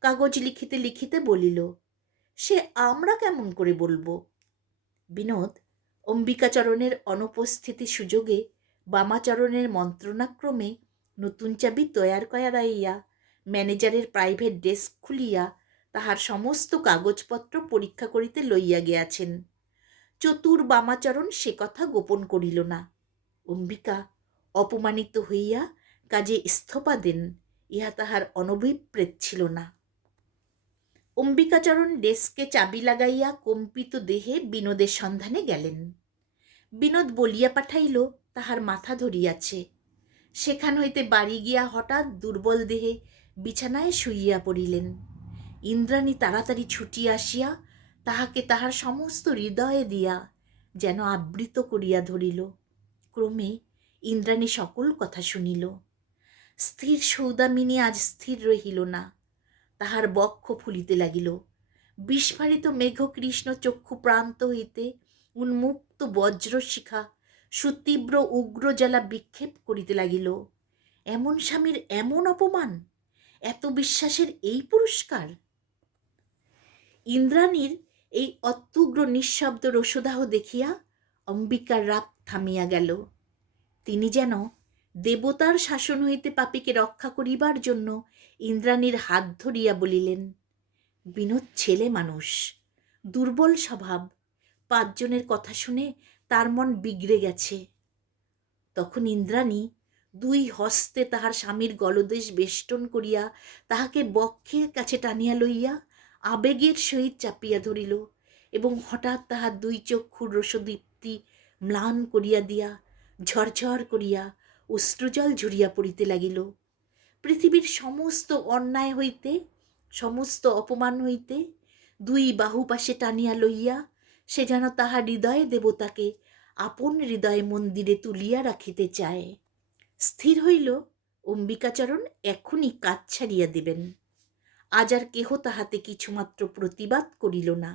কাগজ লিখিতে লিখিতে বলিল, সে আমরা কেমন করে বলবো? বিনোদ অম্বিকাচরণের অনুপস্থিতি সুযোগে বামাচরণের মন্ত্রণাক্রমে নতুন চাবি তৈয়ার করাইয়া ম্যানেজারের প্রাইভেট ডেস্ক খুলিয়া তাহার সমস্ত কাগজপত্র পরীক্ষা করিতে লইয়া গিয়াছেন। চতুর বামাচরণ সে কথা গোপন করিল না। অম্বিকা অপমানিত হইয়া কাজে ইস্তফা দেন, ইহা তাহার অনভিপ্রেত ছিল না। অম্বিকাচরণ ডেস্কে চাবি লাগাইয়া কম্পিত দেহে বিনোদের সন্ধানে গেলেন। বিনোদ বলিয়া পাঠাইল তাহার মাথা ধরিয়াছে। সেখান হইতে বাড়ি গিয়া হঠাৎ দুর্বল দেহে বিছানায় শুইয়া পড়িলেন। ইন্দ্রাণী তাড়াতাড়ি ছুটিয়া আসিয়া তাহাকে তাহার সমস্ত হৃদয়ে দিয়া যেন আবৃত করিয়া ধরিল। ক্রমে ইন্দ্রাণী সকল কথা শুনিল। স্থির সৌদামিনী আজ স্থির রহিল না, তাহার বক্ষ ফুলিতে লাগিল। বিস্ফারিত মেঘকৃষ্ণ চক্ষু প্রান্ত হইতে উন্মুক্ত বজ্রশিখা সুতীব্র উগ্র জ্বালা বিক্ষেপ করিতে লাগিল। এমন স্বামীর এমন অপমান, এত বিশ্বাসের এই পুরস্কার! ইন্দ্রাণীর এই অত্যুগ্র নিঃশব্দ রসদাহ দেখিয়া অম্বিকার রাগ থামিয়া গেল। তিনি যেন দেবতার শাসন হইতে পাপীকে রক্ষা করিবার জন্য ইন্দ্রাণীর হাত ধরিয়া বলিলেন, বিনোদ ছেলে মানুষ, দুর্বল স্বভাব, 5 জনের কথা শুনে তার মন বিগড়ে গেছে। তখন ইন্দ্রাণী 2 হস্তে তাহার স্বামীর গলদেশ বেষ্টন করিয়া তাহাকে বক্ষের কাছে টানিয়া লইয়া আবেগের সহিত চাপিয়া ধরিল এবং হঠাৎ তাহার 2 চক্ষুর রসদীপ্তি ম্লান করিয়া দিয়া ঝরঝর করিয়া অশ্রুজল ঝরিয়া পড়িতে লাগিল। পৃথিবীর সমস্ত অন্যায় হইতে, সমস্ত অপমান হইতে 2 বাহু পাশে টানিয়া লইয়া সে যেন তাহার হৃদয়ে দেবতাকে আপন হৃদয় মন্দিরে তুলিয়া রাখিতে চায়। স্থির হইল অম্বিকাচরণ এখনই কাজ ছাড়িয়া দিবেন। আজ আর কেহ তাহাতে কিছুমাত্র প্রতিবাদ করিল না।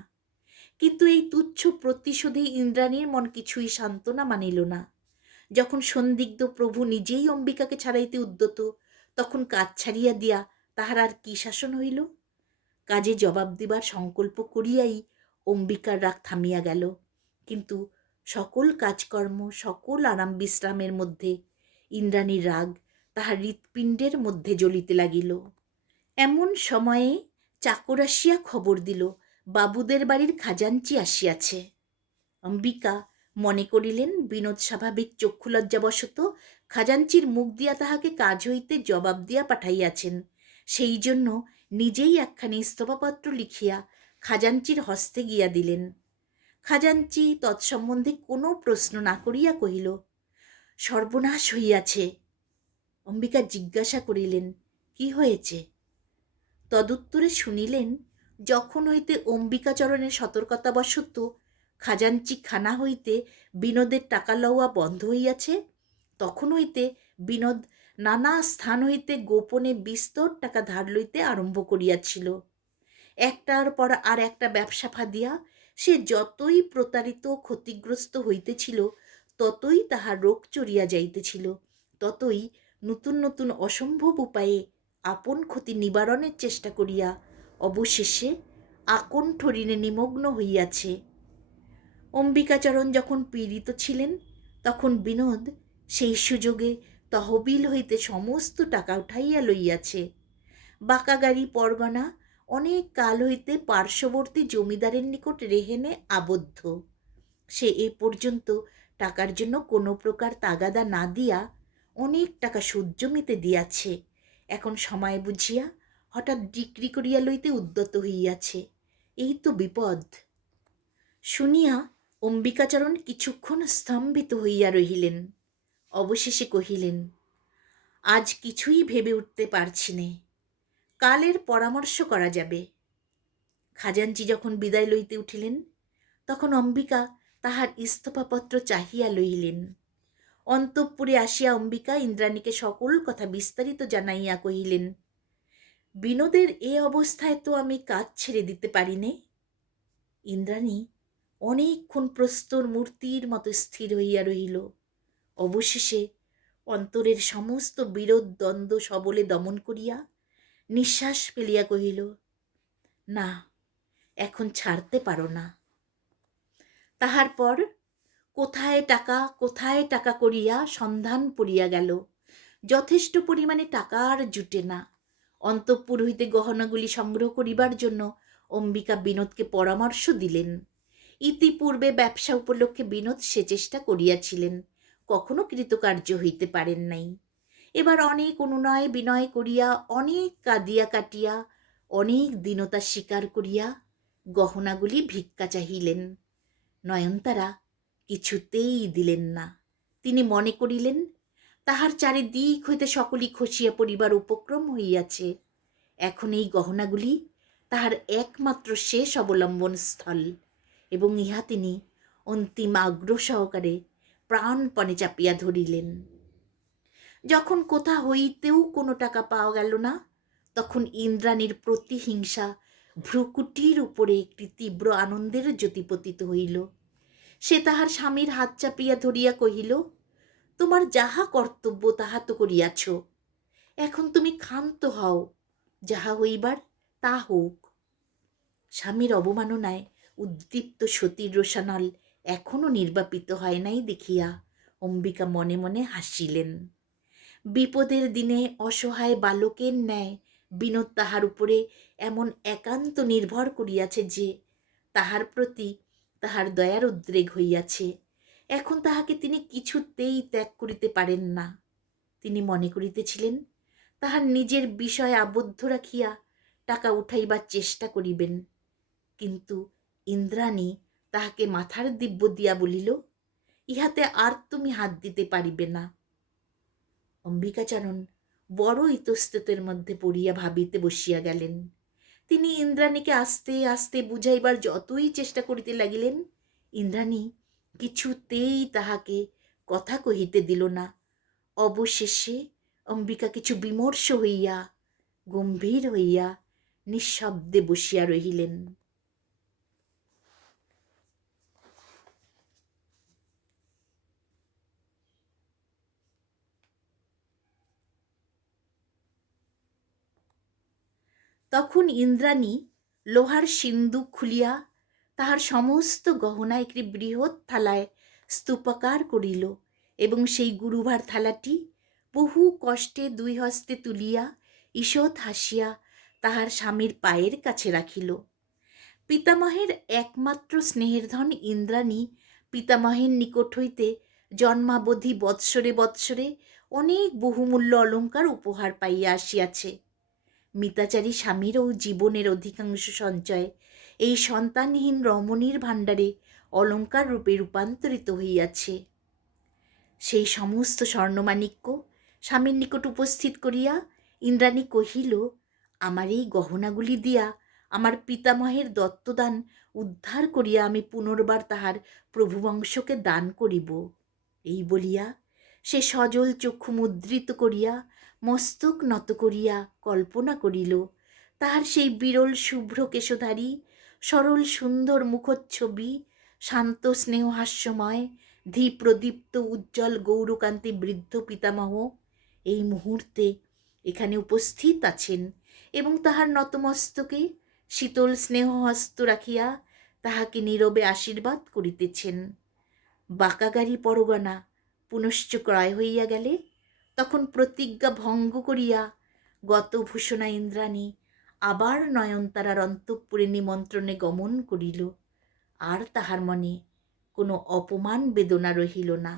কিন্তু এই তুচ্ছ প্রতিশোধে ইন্দ্রাণীর মন কিছুই সান্ত্বনা মানিল না। যখন সন্দিগ্ধ প্রভু নিজেই অম্বিকাকে ছাড়াইতে উদ্যত, তখন কাজ ছাড়িয়া দিয়া তাহার আর কি শাসন হইল? কাজে জবাব দিবার সংকল্প করিয়াই অম্বিকার রাগ থামিয়া গেল। কিন্তু সকল কাজকর্ম, সকল আরাম বিশ্রামের মধ্যে ইন্দ্রাণীর রাগ তাহার হৃৎপিণ্ডের মধ্যে জ্বলিতে লাগিল। এমন সময়ে চাকর আসিয়া খবর দিল, বাবুদের বাড়ির খাজাঞ্চি আসিয়াছে। অম্বিকা মনে করিলেন বিনোদ স্বাভাবিক চক্ষুলজ্জাবশত খাজাঞ্চির মুখ দিয়া তাহাকে কাজ হইতে জবাব দিয়া পাঠাইয়াছেন। সেই জন্য নিজেই একখানি ইস্তফাপত্র লিখিয়া খাজাঞ্চির হস্তে গিয়া দিলেন। খাজাঞ্চি তৎসম্বন্ধে কোনো প্রশ্ন না করিয়া কহিল, সর্বনাশ হইয়াছে। অম্বিকা জিজ্ঞাসা করিলেন, কি হয়েছে? তদুত্তরে শুনিলেন, যখন হইতে অম্বিকাচরণের সতর্কতাবশত খাজাঞ্চি খানা হইতে বিনোদের টাকা লওয়া বন্ধ হইয়াছে, তখন হইতে বিনোদ নানা স্থান হইতে গোপনে বিস্তর টাকা ধার লইতে আরম্ভ করিয়াছিল। একটার পর আর একটা ব্যবসা ফাঁদিয়া সে যতই প্রতারিত ক্ষতিগ্রস্ত হইতেছিল, ততই তাহার রোগ চড়িয়া যাইতেছিল, ততই নতুন নতুন অসম্ভব উপায়ে আপন ক্ষতি নিবারণের চেষ্টা করিয়া অবশেষে আকণ্ঠ ঋণে নিমগ্ন হইয়াছে। অম্বিকাচরণ যখন পীড়িত ছিলেন, তখন বিনোদ সেই সুযোগে তহবিল হইতে সমস্ত টাকা উঠাইয়া লইয়াছে। বাঁকাগাড়ি পরগনা অনেক কাল হইতে পার্শ্ববর্তী জমিদারের নিকট রেহেনে আবদ্ধ। সে এ পর্যন্ত টাকার জন্য কোনো প্রকার তাগাদা না দিয়া অনেক টাকা সুদ জমিতে দিয়াছে। এখন সময় বুঝিয়া হঠাৎ বিক্রি করিয়া লইতে উদ্যত হইয়াছে। এই তো বিপদ। শুনিয়া অম্বিকাচরণ কিছুক্ষণ স্তম্ভিত হইয়া রহিলেন। অবশেষে কহিলেন, আজ কিছুই ভেবে উঠতে পারছি নে, কালের পরামর্শ করা যাবে। খাজাঞ্চি যখন বিদায় লইতে উঠিলেন, তখন অম্বিকা তাহার ইস্তফাপত্র চাহিয়া লইলেন। অন্তঃপুরে আসিয়া অম্বিকা ইন্দ্রাণীকে সকল কথা বিস্তারিত জানাইয়া কহিলেন, বিনোদের এ অবস্থায় তো আমি কাজ ছেড়ে দিতে পারি নে। ইন্দ্রাণী অনেকক্ষণ প্রস্তর মূর্তির মতো স্থির হইয়া রহিল। অবশেষে অন্তরের সমস্ত বিরোধ দ্বন্দ্ব সবলে দমন করিয়া নিঃশ্বাস ফেলিয়া কহিল, না, এখন ছাড়তে পারো না। তাহার পর কোথায় টাকা করিয়া সন্ধান পড়িয়া গেল। যথেষ্ট পরিমাণে টাকা আর জুটে না। অন্তঃপুর হইতে গহনাগুলি সংগ্রহ করিবার জন্য অম্বিকা বিনোদকে পরামর্শ দিলেন। ইতিপূর্বে ব্যবসা উপলক্ষে বিনোদ সে চেষ্টা করিয়াছিলেন, কখনো কৃতকার্য হইতে পারেন নাই। এবার অনেক অনুনয় বিনয় করিয়া, অনেক কাঁদিয়া কাটিয়া, অনেক দীনতা স্বীকার করিয়া গহনাগুলি ভিক্ষা চাহিলেন। নয়নতারা কিছুতেই দিলেন না। তিনি মনে করিলেন, তাহার চারিদিক হইতে সকলই খসিয়া পড়িবার উপক্রম হইয়াছে। এখন এই গহনাগুলি তাহার একমাত্র শেষ অবলম্বন স্থল, এবং ইহা তিনি অন্তিম আগ্রহ সহকারে প্রাণপণে চাপিয়া ধরিলেন। যখন কোথা হইতেও কোনো টাকা পাওয়া গেল না, তখন ইন্দ্রাণীর প্রতিহিংসা ভ্রুকুটির উপরে একটি তীব্র আনন্দের জ্যোতি পতিত হইল। সে তাহার স্বামীর হাত চাপিয়া ধরিয়া কহিল, তোমার যাহা কর্তব্য তাহা তো করিয়াছ, এখন তুমি ক্ষান্ত হও, যাহা হইবার তা হোক। স্বামীর অবমাননায় উদ্দীপ্ত সতীর রোষানল এখনো নির্বাপিত হয় নাই দেখিয়া অম্বিকা মনে মনে হাসিলেন। বিপদের দিনে অসহায় বালকের ন্যায় বিনোদ তাহার উপরে এমন একান্ত নির্ভর করিয়াছে যে তাহার প্রতি তাহার দয়ার উদ্রেক হইয়াছে। এখন তাহাকে তিনি কিছুতেই ত্যাগ করিতে পারেন না। তিনি মনে করিতেছিলেন, তাহার নিজের বিষয় আবদ্ধ রাখিয়া টাকা উঠাইবার চেষ্টা করিবেন। কিন্তু ইন্দ্রাণী তাহাকে মাথার দিব্য দিয়া বলিল, ইহাতে আর তুমি হাত দিতে পারিবে না। অম্বিকাচরণ বড় ইতস্ততের মধ্যে পড়িয়া ভাবিতে বসিয়া গেলেন। তিনি ইন্দ্রাণীকে আস্তে আস্তে বুঝাইবার যতই চেষ্টা করিতে লাগিলেন, ইন্দ্রাণী কিছুতেই তাহাকে কথা কহিতে দিল না। অবশেষে অম্বিকা কিছু বিমর্ষ হইয়া, গম্ভীর হইয়া নিঃশব্দে বসিয়া রহিলেন। তখন ইন্দ্রাণী লোহার সিন্দুক খুলিয়া তাহার সমস্ত গহনা একটি বৃহৎ থালায় স্তূপাকার করিল, এবং সেই গুরুভার থালাটি বহু কষ্টে দুই হস্তে তুলিয়া ঈষৎ হাসিয়া তাহার স্বামীর পায়ের কাছে রাখিল। পিতামহের একমাত্র স্নেহের ধন ইন্দ্রাণী পিতামহের নিকট হইতে জন্মাবধি বৎসরে বৎসরে অনেক বহুমূল্য অলঙ্কার উপহার পাইয়া আসিয়াছে। মিতাচারী স্বামীরও জীবনের অধিকাংশ সঞ্চয় এই সন্তানহীন রমণীর ভাণ্ডারে অলঙ্কার রূপে রূপান্তরিত হইয়াছে। সেই সমস্ত স্বর্ণমাণিক্য স্বামীর নিকট উপস্থিত করিয়া ইন্দ্রাণী কহিল, আমার এই গহনাগুলি দিয়া আমার পিতামহের দত্তদান উদ্ধার করিয়া আমি পুনর্বার তাহার প্রভুবংশকে দান করিব। এই বলিয়া সে সজল চক্ষু মুদ্রিত করিয়া মস্তক নত করিয়া কল্পনা করিল, তাহার সেই বিরল শুভ্র কেশধারী সরল সুন্দর মুখচ্ছবি, শান্ত স্নেহ হাস্যময় ধীপ্রদীপ্ত উজ্জ্বল গৌরকান্তি বৃদ্ধ পিতামহ এই মুহূর্তে এখানে উপস্থিত আছেন, এবং তাহার নতমস্তকে শীতল স্নেহহস্ত রাখিয়া তাহাকে নীরবে আশীর্বাদ করিতেছেন। বাঁকাগাড়ি পরগনা পুনশ্চ ক্রয় হইয়া গেলে তখন প্রতিজ্ঞা ভঙ্গ করিয়া গতভূষণা ইন্দ্রাণী আবার নয়নতারার অন্তঃপুরে নিমন্ত্রণে গমন করিল। আর তাহার মনে কোনো অপমান বেদনা রহিল না।